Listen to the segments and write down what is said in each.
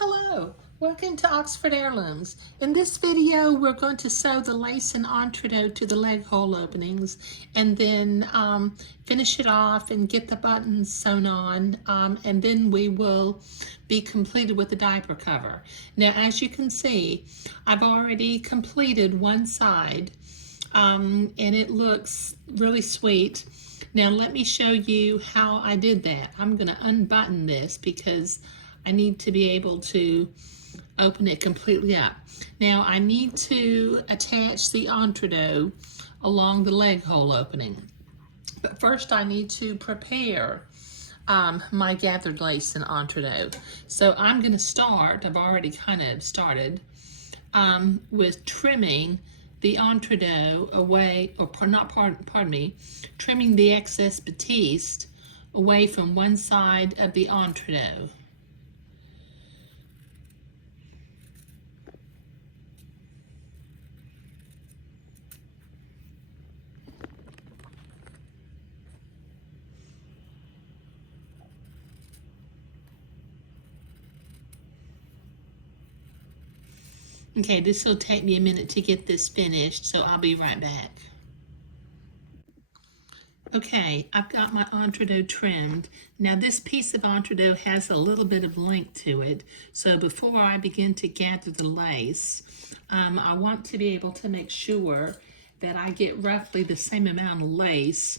Hello, welcome to Oxford Heirlooms. In this video, we're going to sew the lace and entree to the leg hole openings and then finish it off and get the buttons sewn on, and then we will be completed with the diaper cover. Now, as you can see, I've already completed one side, and it looks really sweet. Now, let me show you how I did that. I'm going to unbutton this because I need to be able to open it completely up. Now I need to attach the entree along the leg hole opening. But first I need to prepare my gathered lace and entree. So I'm going to start, I've already kind of started, with trimming the entree away, or not, pardon me, trimming the excess batiste away from one side of the entree. Okay, this will take me a minute to get this finished, so I'll be right back. Okay, I've got my entree trimmed. Now this piece of entree has a little bit of length to it, so before I begin to gather the lace, I want to be able to make sure that I get roughly the same amount of lace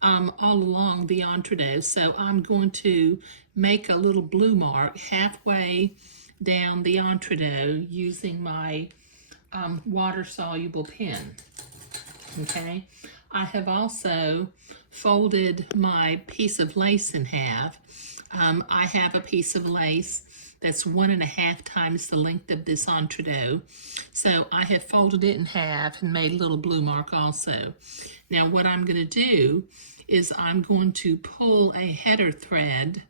all along the entree. So I'm going to make a little blue mark halfway down the entree using my water-soluble pen. Okay, I have also folded my piece of lace in half. I have a piece of lace that's 1.5 times the length of this entree. So I have folded it in half and made a little blue mark also. Now what I'm going to do is I'm going to pull a header thread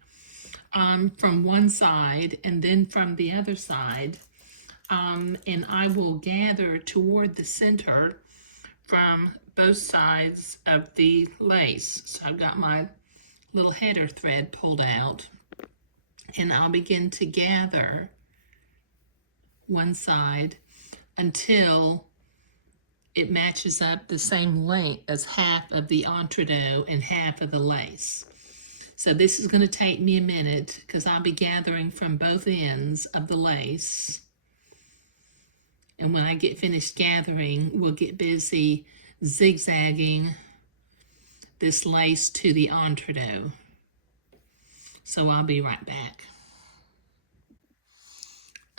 from one side and then from the other side, and I will gather toward the center from both sides of the lace. So I've got my little header thread pulled out, and I'll begin to gather one side until it matches up the same length as half of the entree and half of the lace. So this is going to take me a minute because I'll be gathering from both ends of the lace. And when I get finished gathering, we'll get busy zigzagging this lace to the entree. So I'll be right back.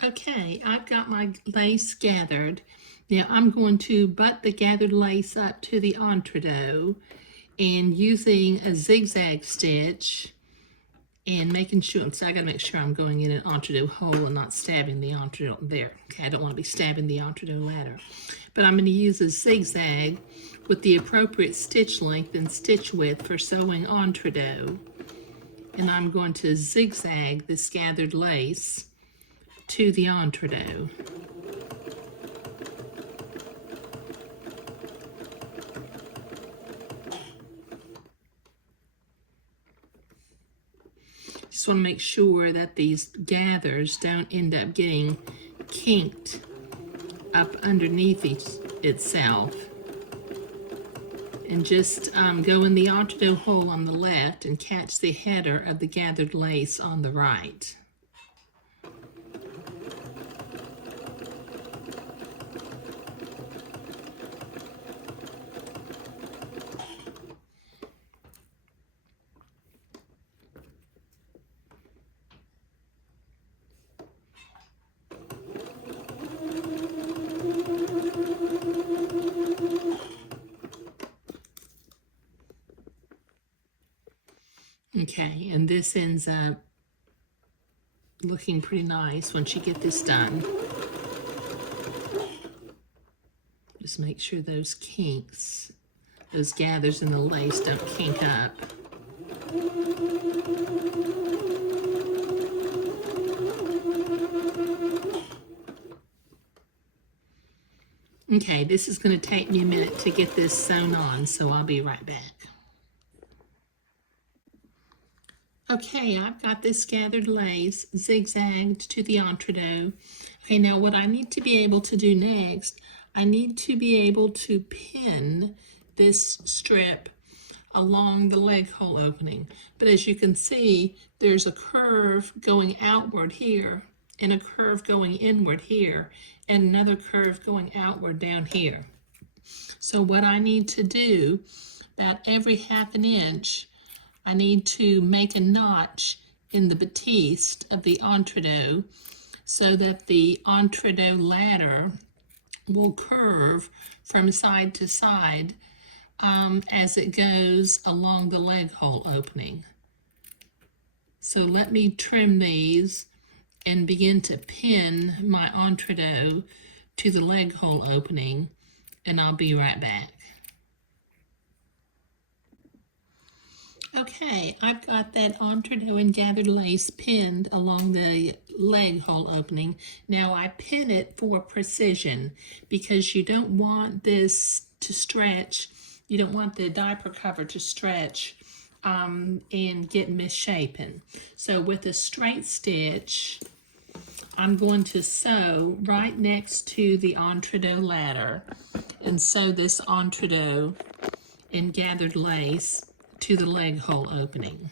Okay, I've got my lace gathered. Now I'm going to butt the gathered lace up to the entree and using a zigzag stitch and making sure, so I gotta make sure I'm going in an entree hole and not stabbing the entree there. Okay, I don't want to be stabbing the entree ladder. But I'm going to use a zigzag with the appropriate stitch length and stitch width for sewing entree. And I'm going to zigzag this gathered lace to the entree. Just want to make sure that these gathers don't end up getting kinked up underneath itself. And just go in the entree hole on the left and catch the header of the gathered lace on the right. Okay, and this ends up looking pretty nice once you get this done. Just make sure those kinks, those gathers in the lace don't kink up. Okay, this is going to take me a minute to get this sewn on, so I'll be right back. Okay, I've got this gathered lace zigzagged to the entredot. Okay, now what I need to be able to do next, I need to be able to pin this strip along the leg hole opening. But as you can see, there's a curve going outward here, and a curve going inward here, and another curve going outward down here. So what I need to do, about every half an inch, I need to make a notch in the batiste of the entredot so that the entredot ladder will curve from side to side as it goes along the leg hole opening. So let me trim these and begin to pin my entredot to the leg hole opening, and I'll be right back. Okay, I've got that entredot and gathered lace pinned along the leg hole opening. Now I pin it for precision because you don't want this to stretch. You don't want the diaper cover to stretch and get misshapen. So with a straight stitch, I'm going to sew right next to the entredot ladder and sew this entredot and gathered lace to the leg hole opening.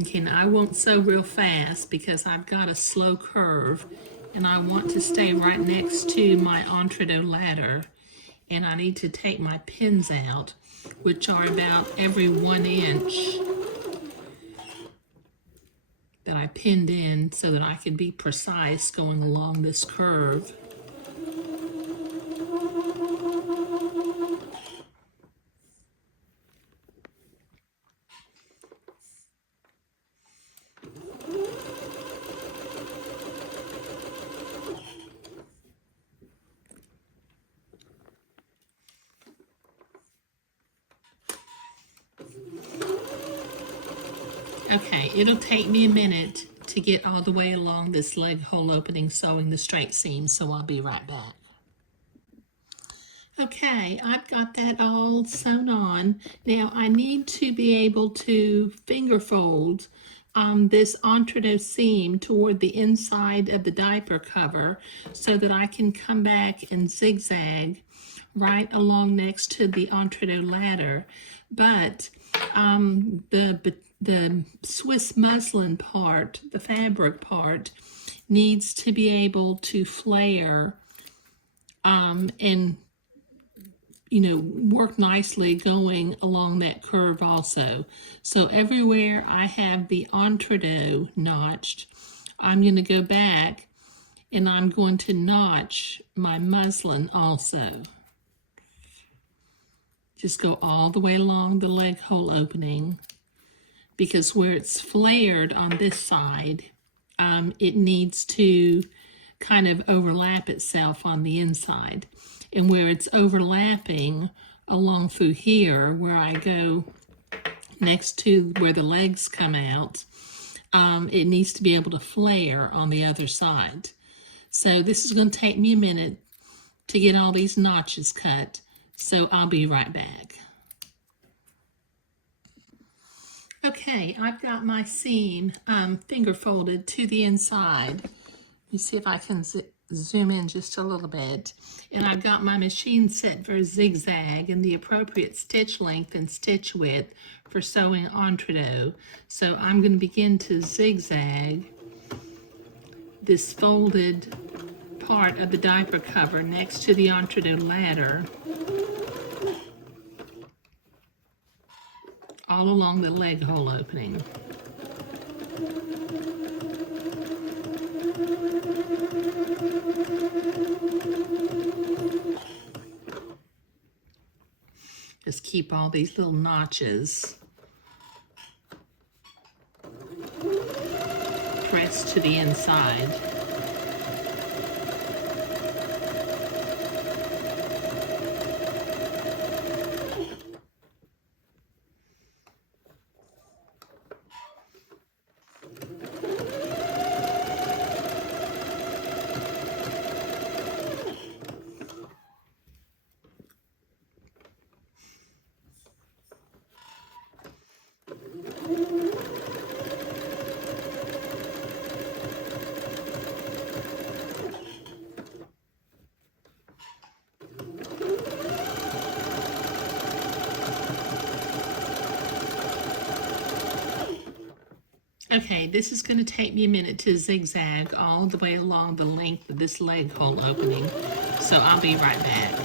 Okay, now I won't sew real fast because I've got a slow curve and I want to stay right next to my entredot ladder, and I need to take my pins out, which are about every 1 inch that I pinned in so that I could be precise going along this curve. Okay, it'll take me a minute to get all the way along this leg hole opening sewing the straight seam, so I'll be right back. Okay, I've got that all sewn on. Now I need to be able to finger fold this entredot seam toward the inside of the diaper cover so that I can come back and zigzag right along next to the entredot ladder. But the Swiss muslin part, the fabric part, needs to be able to flare and work nicely going along that curve also. So everywhere I have the entredot notched, I'm going to go back and I'm going to notch my muslin also. Just go all the way along the leg hole opening, because where it's flared on this side, it needs to kind of overlap itself on the inside. And where it's overlapping along through here, where I go next to where the legs come out, it needs to be able to flare on the other side. So this is going to take me a minute to get all these notches cut, so I'll be right back. Okay, I've got my seam finger folded to the inside. Let me see if I can zoom in just a little bit. And I've got my machine set for zigzag and the appropriate stitch length and stitch width for sewing entredot. So I'm going to begin to zigzag this folded part of the diaper cover next to the entredot ladder all along the leg hole opening. Just keep all these little notches pressed to the inside. Okay, this is going to take me a minute to zigzag all the way along the length of this leg hole opening, so I'll be right back.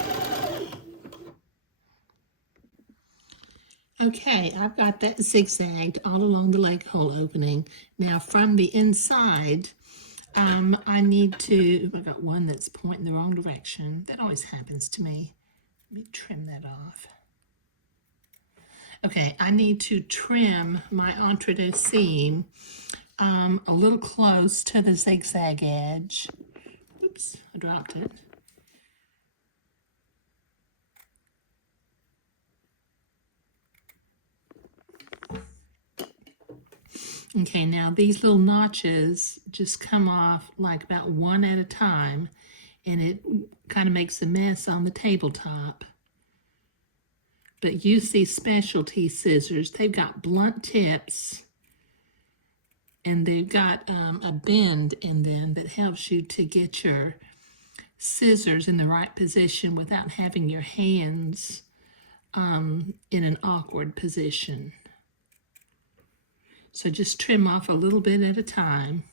Okay, I've got that zigzagged all along the leg hole opening. Now from the inside, I need to, I got one that's pointing the wrong direction. That always happens to me. Let me trim that off. Okay, I need to trim my entredeux seam a little close to the zigzag edge. Oops, I dropped it. Okay, now these little notches just come off like about one at a time, and it kind of makes a mess on the tabletop. But use these specialty scissors. They've got blunt tips, and they've got a bend in them that helps you to get your scissors in the right position without having your hands in an awkward position. So just trim off a little bit at a time.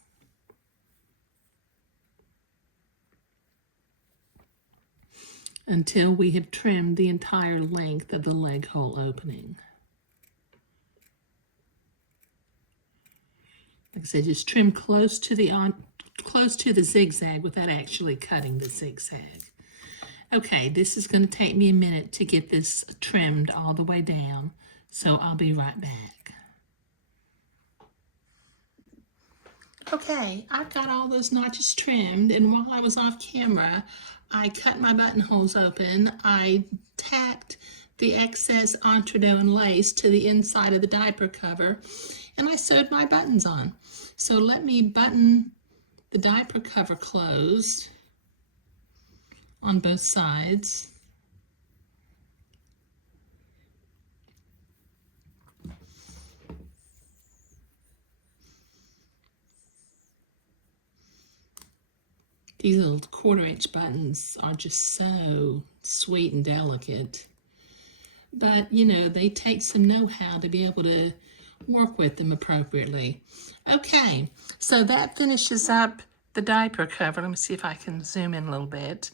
Until we have trimmed the entire length of the leg hole opening. Like I said, just trim close to the zigzag without actually cutting the zigzag. Okay, this is going to take me a minute to get this trimmed all the way down, so I'll be right back. Okay, I've got all those notches trimmed, and while I was off camera, I cut my buttonholes open. I tacked the excess entredeux and lace to the inside of the diaper cover, and I sewed my buttons on. So let me button the diaper cover closed on both sides. These little 1/4-inch buttons are just so sweet and delicate. But, you know, they take some know-how to be able to work with them appropriately. Okay, so that finishes up the diaper cover. Let me see if I can zoom in a little bit.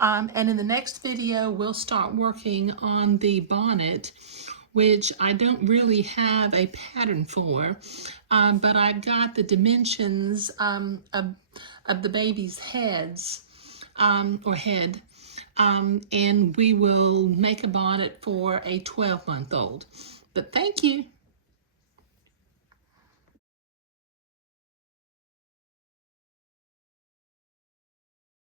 And in the next video, we'll start working on the bonnet, which I don't really have a pattern for, but I've got the dimensions of the baby's heads, or head, and we will make a bonnet for a 12-month-old. But thank you.